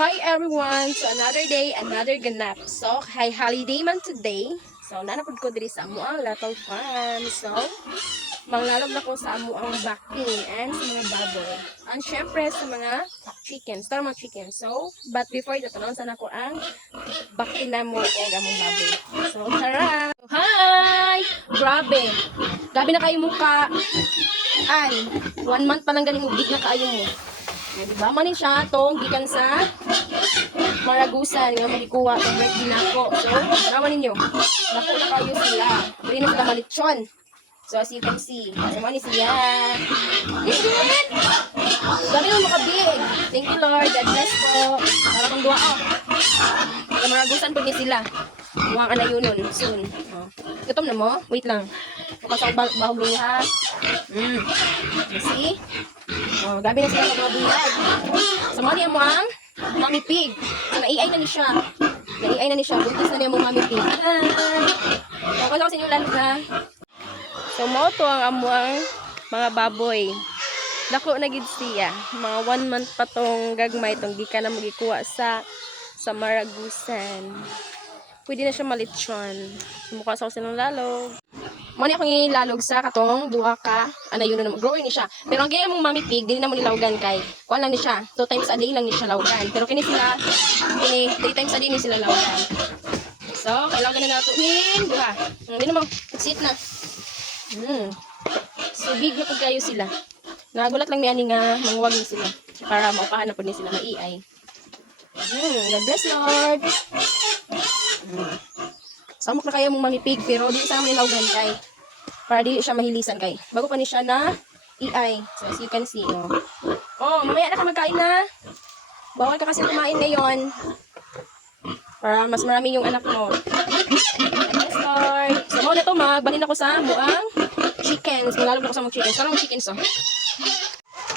Hi everyone! So another day, another ganap. So, holiday man today. So, nanapod ko diri sa amo ang Little Farm. So, manglalog na ko sa amo ang backing and sa mga baboy. And syempre sa mga chickens. Tara mga chickens. So, but before that, tanong sana ko ang backing na mo ang among baboy. So, tara! Hi! Grabe! Grabe na kayo mukha. Ay, 1 month pa lang galing mo, big na kayo mo. Diba? Manin siya itong gikan sa Maragusan nga magikuha itong birthday na ako. So, naman ninyo. Naku na kayo sila. Pwede na sila malitsyon. So, as you can see. So, manin siya. Is it? Gabi mo makabig. Thank you, Lord. God bless po. Para kong duwa ako. Sa Maragusan po niya sila. Mukhang anayunon. Soon. Oh. Gutom na mo? Wait lang. Kapasok bahog niya. You see? Oh, gabi na sila sa mga bulag. So, mo niya mo ang Mommy Pig. So, na-AI na ni siya. Na-AI na ni siya. Buntis na niya mo Mommy Pig. Hi! So, kasi ako sa inyo lalog na. So, mo to ang amuang mga baboy. Dako na gid siya. Mga 1 month pa tong gagmay. Tong gika na magikuha sa Maragusan. Pwede na siya malitsyon. Mukha sa ako silang lalog. Muna akong ilalog sa katong duha ka yun na growing ni siya. Pero ang ganyan mong Mommy Pig, dili na mo nilawgan kay kuan lang ni siya. 2 times a day lang ni siya lawgan. Pero kini sila 3 times a day ni sila lawgan. So, kailangan na nato duha. Hindi na mo sit na. So big na pud kayo sila. Nagulat lang ni ani nga manguwag ni sila para maupahan na pud ni sila maiay. God bless Lord. Samok na kaya mong Mommy Pig pero di sa mo nilawgan kay para dili siya mahilisan kay bago pa ni siya na EI. So as you can see, mamaya na ka magkain na. Bawal ka kasi kumain ngayon para mas marami yung anak mo. Yes, Lord. So mo na to, magbalin ako sa muang chickens. Maglalog ako sa mga chickens. Karong chickens,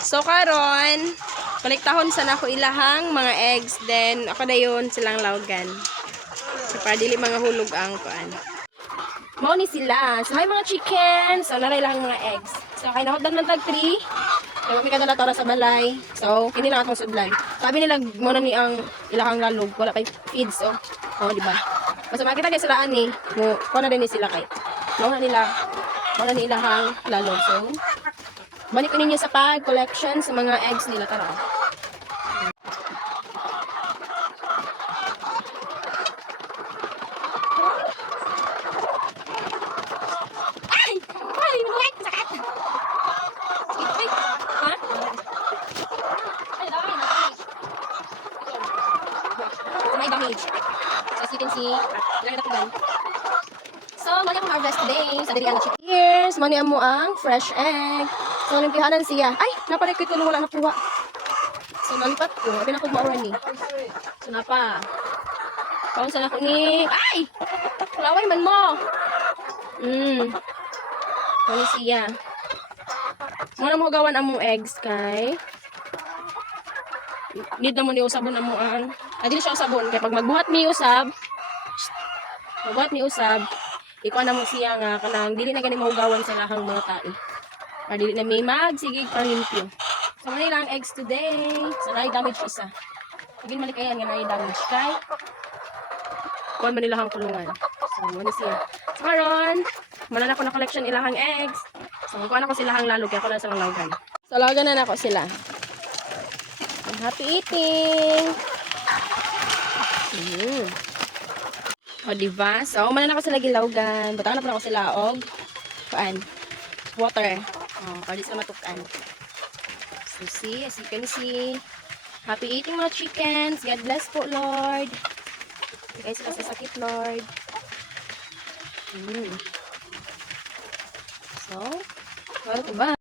So karon, kolektahon sana ako ilahang mga eggs, then ako na yun silang lawgan. So para dili mga hulog ang kuan. Mao ni sila. So, may mga chickens. So, naray lang mga eggs. So, kaya nahodlan ng tag 3. Kaya may kadala tora sa balay. So, kini lang atong sudlan. Sabi nila, muna ni ang ilahang lalog. Wala kay feeds, diba? Basta makita kayo sila ani. Kung na rin ni sila kay. Muna nila ilahang lalog. So, balik ko ninyo sa pag-collection sa mga eggs nila. Tara. Damage. So, as you can see, ilang natugan. So, mali akong harvest today sa dirian na chicken. Here's, mali mo ang fresh egg. So, limpihanan siya. Ay, naparik ko ito nung wala nakuha. So, nalipat ko. Abi na ko mauran ni. So, napa. Paunsa na ko ni. Ay! Laway man mo. Mali siya. Muna mo gawan among eggs kay need na mo ni usabon na mo ang dili siya usabon kay pag magbuhat mi usab ikaw na mo siya nga kanang dili na gani maugawan sa lahang mga tae para dili na may magsigig palimpyo. So mali lang eggs today. So na damage isa sige malikayan nga na damage kay kuan man ilahang kulungan. So mali siya. So karon manana ko na collection ilahang eggs. So kuan ako silahang lalog kay ako na silang lawgan. So lawgan na nako sila. Happy eating! O, diba? So, manan ako sila gilawgan. Butangan na po ako sila og water. Para di sila matukan. So, see, as you can see. Happy eating mga chickens. God bless po, Lord. Bigay sila sa sakit, Lord. So, well, diba?